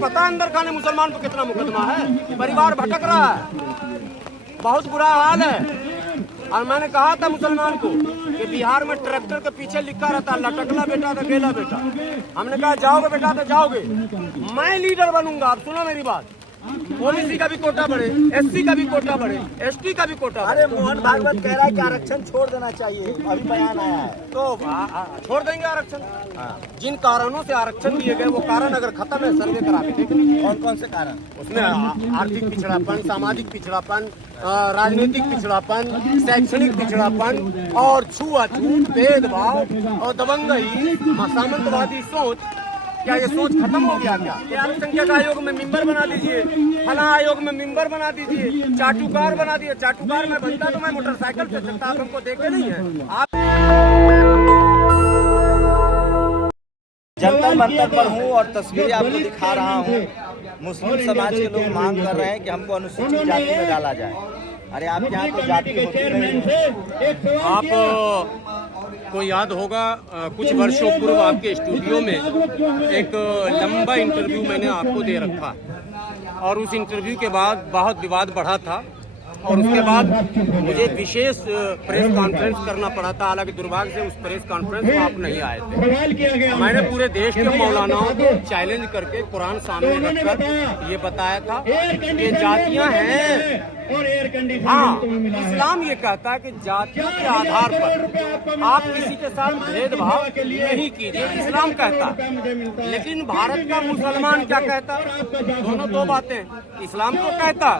पता अंदर खाने मुसलमान को कितना मुकदमा है, परिवार भटक रहा है, बहुत बुरा हाल है। और मैंने कहा था मुसलमान को कि बिहार में ट्रैक्टर के पीछे लिखा रहता लटकला बेटा तो गेला बेटा। हमने कहा जाओगे बेटा तो जाओगे, मैं लीडर बनूंगा। आप सुनो मेरी बात, ओबीसी का भी कोटा बढ़े, एससी का भी कोटा बढ़े, एसटी का भी कोटा बढ़े। अरे मोहन भागवत कह रहा है कि आरक्षण छोड़ देना चाहिए, अभी बयान आया है। तो छोड़ देंगे आरक्षण। जिन कारणों से आरक्षण दिए गए वो कारण अगर खत्म है, सर्वे करा के देख लीजिए कौन कौन से कारण। उसमें आर्थिक पिछड़ापन, सामाजिक पिछड़ापन, राजनीतिक पिछड़ापन, शैक्षणिक पिछड़ापन और छुआछूत, भेदभाव और दबंगई, सामंतवादी सोच। क्या ये सोच खत्म हो गया क्या? अल्पसंख्यक आयोग में मेंबर बना दीजिए, फला आयोग में मेंबर बना दीजिए, चाटुकार बना दिए। चाटुकार में बनता तो मैं मोटरसाइकिल पे चलता, आप हमको देखे नहीं है। आप जंतर मंतर पर हूँ और तस्वीरें आपको दिखा रहा हूँ। मुस्लिम समाज के लोग मांग कर रहे हैं कि हमको अनुसूचित जाति में डाला जाए। अरे आप यहाँ तो जाति होती नहीं है। आपको याद होगा कुछ वर्षों पूर्व आपके स्टूडियो में एक लंबा इंटरव्यू मैंने आपको दे रखा और उस इंटरव्यू के बाद बहुत विवाद बढ़ा था और उसके बाद मुझे विशेष प्रेस कॉन्फ्रेंस करना पड़ा था। हालांकि दुर्भाग्य से उस प्रेस कॉन्फ्रेंस में आप नहीं आए थे। मैंने पूरे देश के मौलानाओं को चैलेंज करके कुरान सामने रखकर ये बताया था कि जातियां हैं। हाँ, इस्लाम ये कहता है कि जातियों के आधार पर आप किसी के साथ भेदभाव नहीं कीजिए, इस्लाम कहता है। लेकिन भारत का मुसलमान क्या कहता है? दोनों दो बातें। इस्लाम तो कहता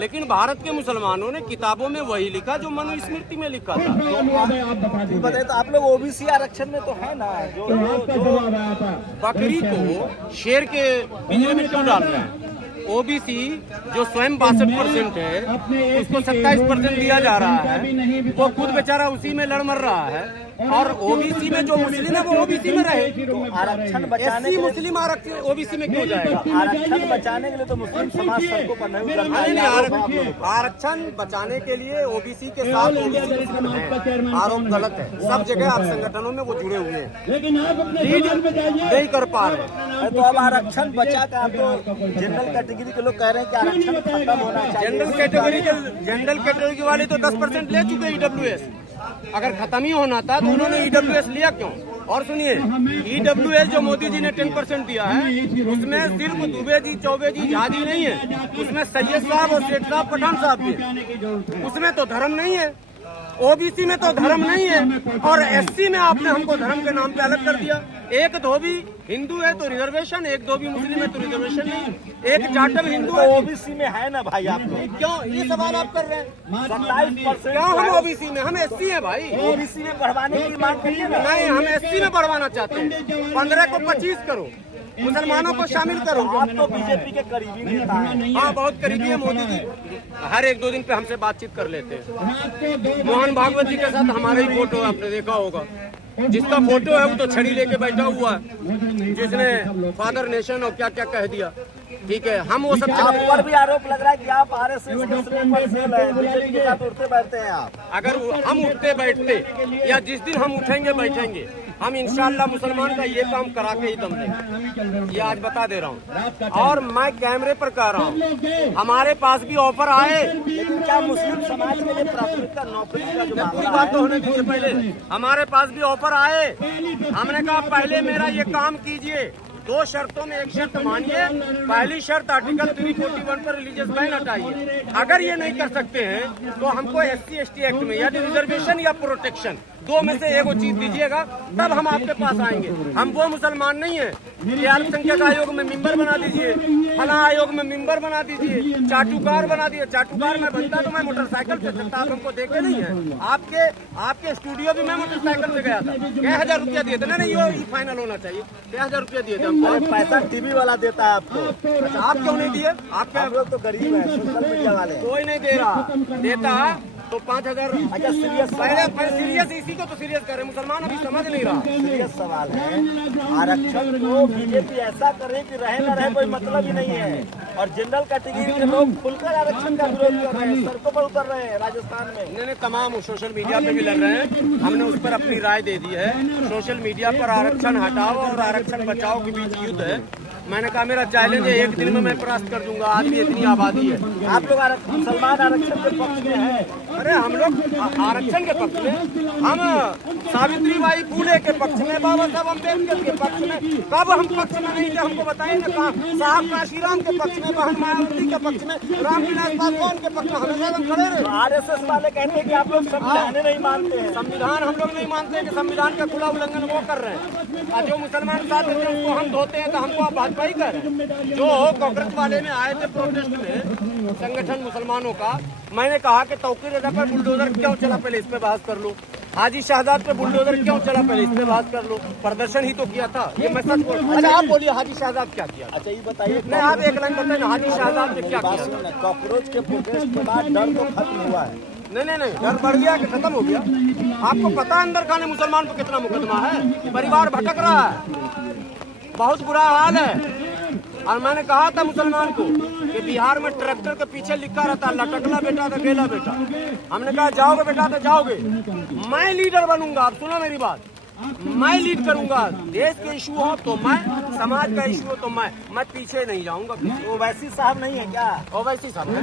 लेकिन भारत के मुसलमानों ने किताबों में वही लिखा जो मनुस्मृति में लिखा था। तो बताइए, तो आप लोग ओबीसी आरक्षण में तो है ना, जो बकरी को शेर के पिंजरे में क्यों डाल रहे हैं? ओबीसी जो स्वयं 62% है उसको 27% दिया जा रहा है, वो खुद बेचारा उसी में लड़ मर रहा है। और ओबीसी में जो मुस्लिम है वो ओबीसी में रहे। आरक्षण बचाने एससी मुस्लिम आरक्षण ओबीसी में क्यों जाएगा? आरक्षण बचाने के लिए तो मुस्लिम समाज सड़कों पर नहीं उतरता है। आरक्षण बचाने के लिए ओबीसी के साथ ओबीसी आरोप गलत है। सब जगह आप संगठनों में वो जुड़े हुए हैं, नहीं कर पा रहे। तो अब आरक्षण बचा कर आप तो जनरल कैटेगरी के लोग कह रहे हैं कि आरक्षण खत्म होना चाहिए। जनरल कैटेगरी वाले तो 10% ले चुके ईडब्ल्यूएस। अगर खत्म ही होना था तो उन्होंने ईडब्ल्यूएस लिया क्यों? और सुनिए, ईडब्ल्यूएस जो मोदी जी ने 10% दिया है उसमें सिर्फ दुबे जी, चौबे जी, झा जी नहीं है, उसमें सैयद साहब और शेख साहब, पठान साहब भी है। उसमें तो धर्म नहीं है, ओबीसी में तो धर्म नहीं है। और एससी में आपने हमको धर्म के नाम पे अलग कर दिया। एक धोबी हिंदू है तो रिजर्वेशन, एक धोबी मुस्लिम है तो रिजर्वेशन नहीं, एक जाटव हिंदू है। ओबीसी में है ना भाई आप लोग, क्यों ये सवाल आप कर रहे हैं? 27% क्यों हम ओबीसी में? हम एससी है भाई। ओबीसी में बढ़वाने की मांग करिए ना। नहीं, हम एससी में बढ़वाना चाहते हैं। 15 को 25 करो, मुसलमानों को शामिल करो। आप तो बीजेपी के करीबी नेता हैं। हाँ, बहुत करीबी है मोदी जी। हर 1-2 दिन पे हमसे बातचीत कर लेते हैं। मोहन भागवत जी के साथ हमारा ही फोटो आपने देखा होगा। जिसका फोटो है वो तो छड़ी लेके बैठा हुआ है, जिसने फादर नेशन और क्या क्या कह दिया। ठीक है, हम वो सब आप पर भी आरोप लग रहा है कि आप आरएसएस के सेल है, बीजेपी के साथ उठते बैठते हैं आप। अगर हम उठते बैठते या जिस दिन हम उठेंगे बैठेंगे, हम इंशाल्लाह मुसलमान का ये काम करा के ही दम देंगे, ये आज बता दे रहा हूँ। और मैं कैमरे पर कह रहा हूँ, हमारे पास भी ऑफर आए। लेकिन क्या मुस्लिम समाज के लिए प्राथमिकता नौकरी का जो पूरी बात तो होने दीजिए पहले। हमारे पास भी ऑफर आए, हमने कहा पहले मेरा ये काम कीजिए। 2 शर्तों में एक शर्त मानिए। पहली शर्त आर्टिकल 341 पर रिलीजियस बैन हटाइए। अगर ये नहीं कर सकते हैं तो हमको SC ST एक्ट में या रिजर्वेशन या प्रोटेक्शन 2 में से एक चीज दीजिएगा, तब हम आपके पास आएंगे। हम वो मुसलमान नहीं है कि अल्पसंख्यक आयोग में मेंबर बना दीजिए, फला आयोग में मेंबर बना दीजिए, चाटुकार बना दिए। चाटुकार में बनता तो मैं मोटरसाइकिल पे चलता, आप हमको देखे नहीं है। आपके स्टूडियो भी मैं मोटरसाइकिल पे गया था। 1000 रुपया दिए थे। नहीं, ये फाइनल होना चाहिए। 1000 रुपया दिए थे हमको। पैसा टीवी वाला देता है आपको। अच्छा, आप क्यों नहीं दिए? आप लोग तो गरीब है, सोशल मीडिया वाले। कोई नहीं दे रहा, देता तो 5000। अच्छा, सीरियस पहले सीरियस, इसी को तो सीरियस कर रहे। मुसलमान अभी समझ नहीं रहा। सीरियस सवाल है। आरक्षण को बीजेपी ऐसा करे कि रहे न रहे कोई मतलब ही नहीं है। और जनरल कैटेगरी के लोग खुलकर आरक्षण का विरोध कर रहे हैं, सड़कों पर उतर रहे हैं राजस्थान में। इन्होंने तमाम सोशल मीडिया पे भी लड़ रहे हैं। हमने उस पर अपनी राय दे दी है। सोशल मीडिया पर आरक्षण हटाओ और आरक्षण बचाओ के बीच युद्ध है। मैंने कहा मेरा चैलेंज है, एक दिन में मैं परास्त कर दूंगा, आज भी इतनी आबादी है। आप लोग मुसलमान आरक्षण के पक्ष में हैं? अरे हम लोग आरक्षण के पक्ष में, हम सावित्रीबाई फूले के पक्ष में, बाबा साहब अम्बेडकर के पक्ष में। कब हम पक्ष में नहीं थे हमको बताइए ना। साहब काशीराम के पक्ष में, बहन मायावती के पक्ष में, रामविलास पासवान के पक्ष में हमेशा हम खड़े रहे। आरएसएस वाले कहते हैं कि आप लोग संविधान नहीं मानते हैं। संविधान हम लोग नहीं मानते कि संविधान का खुला उल्लंघन वो कर रहे हैं, और जो मुसलमान साथ देते हैं उसको हम धोते हैं, तो हमको आप भाजपा ही कर रहे हैं। जो कांग्रेस वाले में आए थे प्रोटेस्ट में, संगठन मुसलमानों का, मैंने कहा कि तौकीर रजा पर बुलडोजर क्यों चला, पहले इस पे बहस कर लो। हाजी शहजाद पे बुलडोजर क्यों चला, पहले इस पे बहस कर लो। प्रदर्शन ही तो किया था, ये मैं सच बोल। अच्छा आप बोलिए हाजी शहजाद क्या किया? अच्छा ये बताइए, नहीं आप एक लाइन बताइए हाजी शहजाद ने क्या किया? कॉकरोच के प्रोटेस्ट के बाद डर तो खत्म हुआ है। नहीं डर बढ़ गया कि खत्म हो गया? आपको पता है अंदर खाने मुसलमान पर कितना मुकदमा है, परिवार भटक रहा है, बहुत बुरा हाल है। और मैंने कहा था मुसलमान को कि बिहार में ट्रैक्टर के पीछे लिखा रहता लटकला बेटा तो गेला बेटा। हमने कहा जाओगे बेटा तो जाओगे, मैं लीडर बनूंगा। आप सुनो मेरी बात, मैं लीड करूंगा। देश के इशू हो तो मैं, समाज का इशू हो तो मैं पीछे नहीं जाऊंगा। ओवैसी साहब नहीं है क्या? ओवैसी साहब है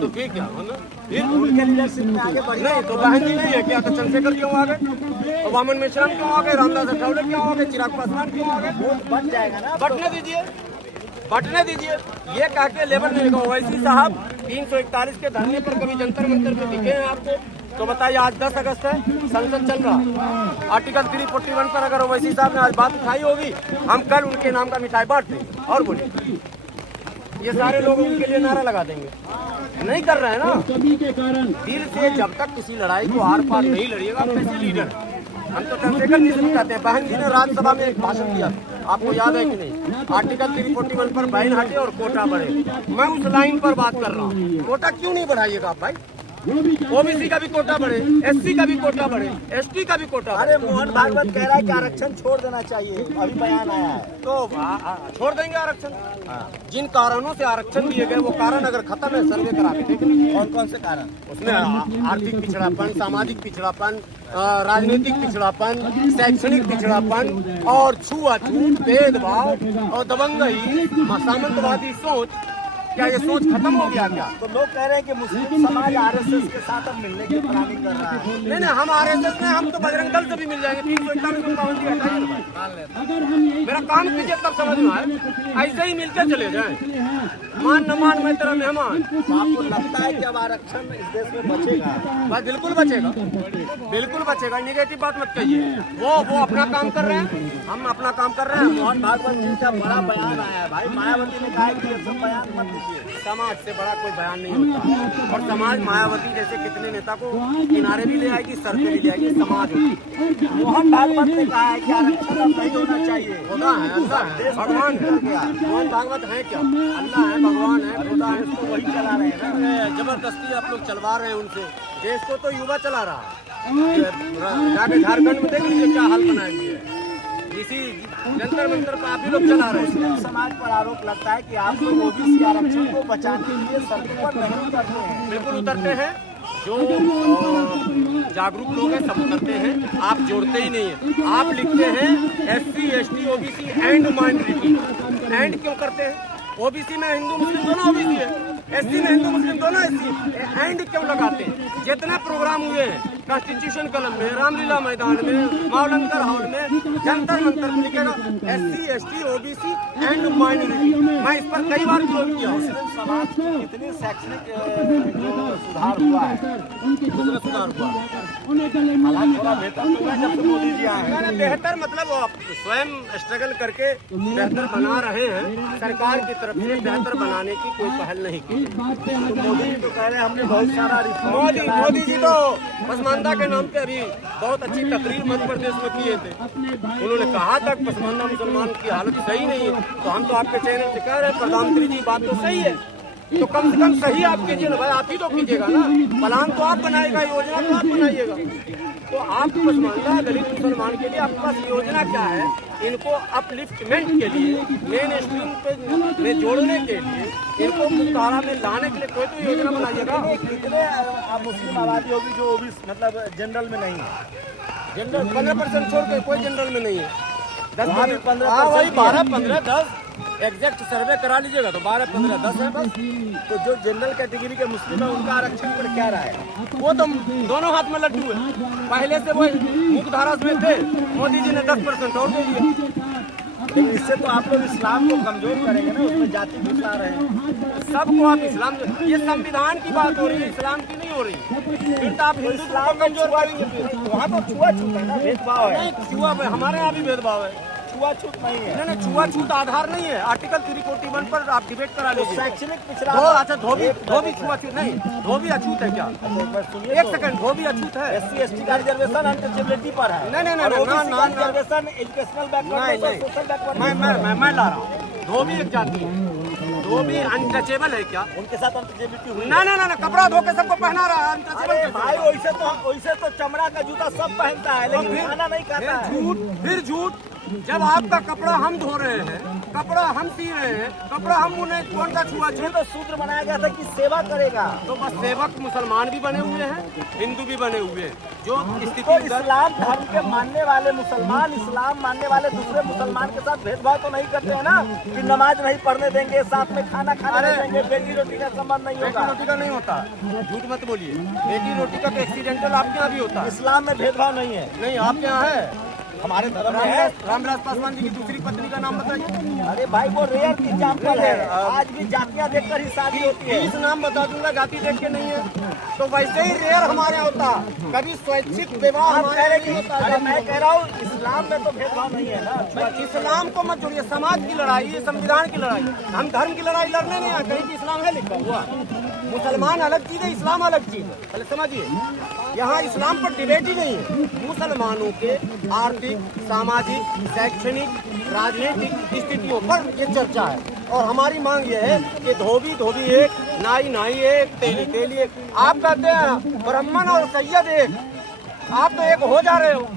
तो फिर क्या हो ना, फिर उनके लीडरशिप में आगे बढ़ नहीं तो बहन जी नहीं है क्या? तो चंद्रशेखर क्यों आ गए, तो वामन मिश्रा क्यों आ गए, रामदास अठावले क्यों आ गए, चिराग पासवान क्यों आ गए? वोट बच जाएगा ना। बटने दीजिए, बटने दीजिए। ये कह के लेबर ने लिखा। ओवैसी साहब 341 के धरने पर कभी जंतर मंतर पे दिखे हैं आपको? तो बताइए आज 10 अगस्त है, संसद चल रहा, आर्टिकल 341 पर अगर ओवैसी साहब ने आज बात उठाई होगी, हम कल उनके नाम का मिठाई बांट देंगे। और बोलिए, ये सारे लोग उनके लिए नारा लगा देंगे। नहीं कर रहे हैं ना। दिल से जब तक किसी लड़ाई को आर पार नहीं लड़िएगा, आप कैसे लीडर? हम तो चंद्रशेखर जी से कहते हैं। बहन जी ने राज्यसभा में एक भाषण दिया, आपको याद है कि नहीं? आर्टिकल 341 पर बैन हटे और कोटा बढ़े। मैं उस लाइन पर बात कर रहा हूँ। कोटा क्यों नहीं बढ़ाइएगा आप भाई? ओबीसी का भी कोटा बढ़े, एससी का भी कोटा बढ़े, एसटी का भी कोटा। अरे मोहन भागवत कह रहा है कि आरक्षण छोड़ देना चाहिए, अभी बयान आया है। तो छोड़ देंगे आरक्षण। जिन कारणों से आरक्षण दिए गए वो कारण अगर खत्म है, सर्वे करा के देख लीजिए। कौन कौन से कारण? उसमें आर्थिक पिछड़ापन, सामाजिक पिछड़ापन, राजनीतिक पिछड़ापन, शैक्षणिक पिछड़ापन और छुआछूत, भेदभाव और दबंगई, सामंतवादी सोच। क्या ये सोच खत्म हो गया क्या? तो लोग कह रहे हैं कि मुस्लिम समाज आरएसएस के साथ अब मिलने की प्लानिंग कर रहा है। नहीं हम आरएसएस में, हम तो बजरंग दल से भी मिल जाएंगे। 341 की पाबंदी हटाइए। मेरा काम कीजिए तब समझ में आए। ऐसे ही मिलकर चले जाएं। मान न मान मैं तेरा मेहमान। तो आपको लगता है कि अब आरक्षण इस देश में बचेगा? बस बिल्कुल बचेगा, बिल्कुल बचेगा। निगेटिव बात मत कहिए। वो अपना काम कर रहे हैं, हम अपना काम कर रहे हैं। मोहन भागवत जी का बड़ा बयान आया है भाई। मायावती ने कहा है कि ये सब बयान मत दीजिए। समाज से बड़ा कोई बयान नहीं होता, और समाज मायावती जैसे कितने नेता को किनारे भी ले आएगी, सर पे भी ले आएगी। समाज होती। मोहन भागवत ने कहा है कि आरक्षण अब नहीं होना चाहिए। खुदा है, अल्लाह है, भगवान है। मोहन भागवत है क्या? अल्लाह है, भगवान है, खुदा है। उसको वही चला रहे हैं ना। जबरदस्ती आप लोग चलवा रहे हैं उनसे। देश को तो युवा चला रहा है। जाके झारखंड में देख लीजिए क्या हाल बनाएंगे। इसी जंतर मंतर पर आप ही लोग चला रहे हैं। मुस्लिम समाज पर आरोप लगता है कि आप लोग ओबीसी आरक्षण को बचाने के लिए सड़कों पर नहीं उतरते हैं। बिल्कुल उतरते हैं। जो जागरूक लोग हैं सब उतरते हैं। आप जोड़ते ही नहीं है। आप लिखते हैं SC, ST, OBC and minority. And क्यों करते हैं? ओबीसी में हिंदू मुस्लिम दोनों ओबीसी है, एससी में हिंदू मुस्लिम दोनों एससी। एंड क्यों लगाते हैं? जितने प्रोग्राम हुए हैं कॉन्स्टिट्यूशन क्लब में, रामलीला मैदान में, मौलंकर हॉल में, जंतर मंतर में लिखेगा SC, ST, OBC and minority. मैं इस पर कई बार विरोध किया। मुस्लिम समाज में कितनी शैक्षणिक जो सुधार हुआ है, कितना सुधार हुआ? हालांकि थोड़ा बेहतर तो हुआ जब से मोदी जी आए हैं। बेहतर मतलब वो स्वयं स्ट्रगल करके बेहतर बना रहे हैं। सरकार की तरफ से बेहतर बनाने की कोई पहल नहीं की। तो मोदी जी तो कह रहे हैं हमने बहुत सारा रिफॉर्म। मोदी जी तो पसमानदा के नाम पे अभी बहुत अच्छी तकरीर मध्य प्रदेश में किए थे। उन्होंने कहा था पसमानदा मुसलमान की हालत सही नहीं है। तो हम तो आपके चैनल से कह रहे हैं प्रधानमंत्री जी बात तो सही है, तो कम से कम सही आप कीजिए ना भाई। आप ही तो कीजिएगा ना, प्लान तो आप बनाएगा, योजना तो आप बनाइएगा। तो आप पसमानदा दलित मुसलमान के लिए आपके पास योजना क्या है? इनको अपलिफ्टमेंट के लिए, मेन स्ट्रीम पे में जोड़ने के लिए, इनको मुख्यधारा में लाने के लिए कोई तो योजना बनाइएगा। कितने मुस्लिम आबादी होगी जो ओबीसी मतलब जनरल में नहीं है? जनरल 15% छोड़ के कोई जनरल में नहीं है। 10 वहाँ भी 15% वही 12, 15, 10 एग्जैक्ट सर्वे करा लीजिएगा तो 12, 15, 10 है बस। तो जो जनरल कैटेगरी के मुस्लिम है उनका आरक्षण पर क्या राय है? वो तो दोनों हाथ में लड्डू है, पहले से वो मुख्यधारा में थे, मोदी जी ने 10% और दे दिया। लेकिन इससे तो आप लोग इस्लाम को कमजोर करेंगे ना, उसमें जाति घुसा रहे हैं। सबको आप इस्लाम, ये संविधान की बात हो रही है, इस्लाम की नहीं हो रही। फिर तो आप हिंदू इस्लाम को कमजोर करेंगे, वहाँ तो छुआछूत है ना, भेदभाव है। नहीं, छुआ हमारे यहाँ भी भेदभाव है, छुआछूत नहीं है। नहीं छुआछूत आधार नहीं है। आर्टिकल 341 पर आप डिबेट करा तो लीजिए। शैक्षणिक पिछड़ा, अच्छा धोबी छुआछूत नहीं, धोबी अछूत है क्या? एक सेकंड, धोबी अछूत है। SC ST का रिजर्वेशन अनटचेबिलिटी पर है। नहीं reservation educational backward, social backward. मैं ला रहा हूँ, धोबी एक जाति है, धोबी अनटचेबल है क्या? उनके साथ अनटचेबिलिटी हुई। ना कपड़ा धो के सबको पहना रहा है, अनटचेबल अरे कैसे? भाई वैसे तो चमड़ा का जूता सब पहनता है, लेकिन खाना नहीं खाता है। फिर झूठ। जब आपका कपड़ा हम धो रहे हैं, कपड़ा हम सी रहे हैं, कपड़ा हम उन्हें कौन सा छुआछूत? तो सूत्र बनाया गया था कि सेवा करेगा। तो बस सेवक मुसलमान भी बने हुए हैं, हिंदू भी बने हुए हैं। जो तो स्थिति इस्लाम धर्म के मानने वाले मुसलमान इस्लाम मानने वाले दूसरे मुसलमान के साथ भेदभाव तो नहीं करते हैं ना, कि नमाज नहीं पढ़ने देंगे, साथ में खाना खाने नहीं देंगे, बेटी रोटी का संबंध नहीं बेटी होगा। रोटी का नहीं होता, झूठ मत बोलिए। बेटी रोटी का तो एक्सीडेंटल आपके यहाँ भी होता है। इस्लाम में भेदभाव नहीं है। नहीं, आपके यहाँ है, हमारे धर्म में है। रामविलास पासवान जी की दूसरी पत्नी का नाम बताइए। अरे भाई वो रेयर एग्जाम्पल है, आज भी जातियां देखकर ही शादी होती है। 30 नाम बता दूंगा, जाति देख के नहीं है। तो वैसे ही रेयर हमारे यहाँ होता, कभी स्वैच्छिक विवाह हमारे नहीं होता। अरे मैं कह रहा हूँ इस्लाम में तो भेदभाव नहीं है ना। भाई इस्लाम को मत जोड़िए, समाज की लड़ाई, ये संविधान की लड़ाई। हम धर्म की लड़ाई लड़ने नहीं आए, कहीं इस्लाम है लिखा हुआ? मुसलमान अलग चीज है, इस्लाम अलग चीज है, पहले समझिए। यहाँ इस्लाम पर डिबेट ही नहीं है। मुसलमानों के आर्थिक, सामाजिक, शैक्षणिक, राजनीतिक स्थितियों पर ये चर्चा है। और हमारी मांग ये है कि धोबी एक, नाई एक, तेली एक। आप कहते हैं ब्राह्मण और सैयद एक, आप तो एक हो जा रहे हो।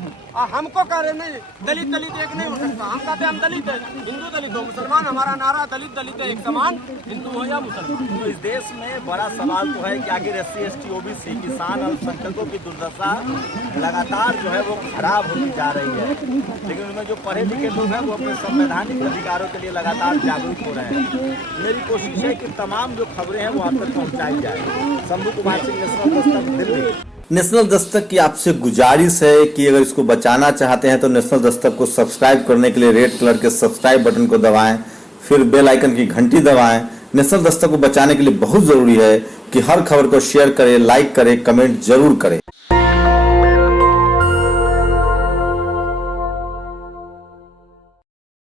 हमको कह रहे नहीं, दलित एक नहीं हो सकता। हम कहते हैं हम दलित है, हिंदू दलित हो, मुसलमान। हमारा नारा दलित एक समान, हिंदू हो या मुसलमान। तो इस देश में बड़ा सवाल तो है कि आखिर SC ST OBC किसान अल्पसंख्यकों की दुर्दशा लगातार जो है वो खराब होती जा रही है। लेकिन उनमें जो पढ़े लिखे लोग हैं वो अपने संवैधानिक अधिकारों के लिए लगातार जागरूक हो रहे हैं। मेरी कोशिश है कि तमाम जो खबरें हैं वो आप तक पहुँचाई जाए। शंभू कुमार सिंह, नेशनल दस्तक, दिल्ली। नेशनल दस्तक की आपसे गुजारिश है कि अगर इसको बचाना चाहते हैं तो नेशनल दस्तक को सब्सक्राइब करने के लिए रेड कलर के सब्सक्राइब बटन को दबाएं, फिर बेल आइकन की घंटी दबाएं। नेशनल दस्तक को बचाने के लिए बहुत जरूरी है कि हर खबर को शेयर करें, लाइक करें, कमेंट जरूर करें।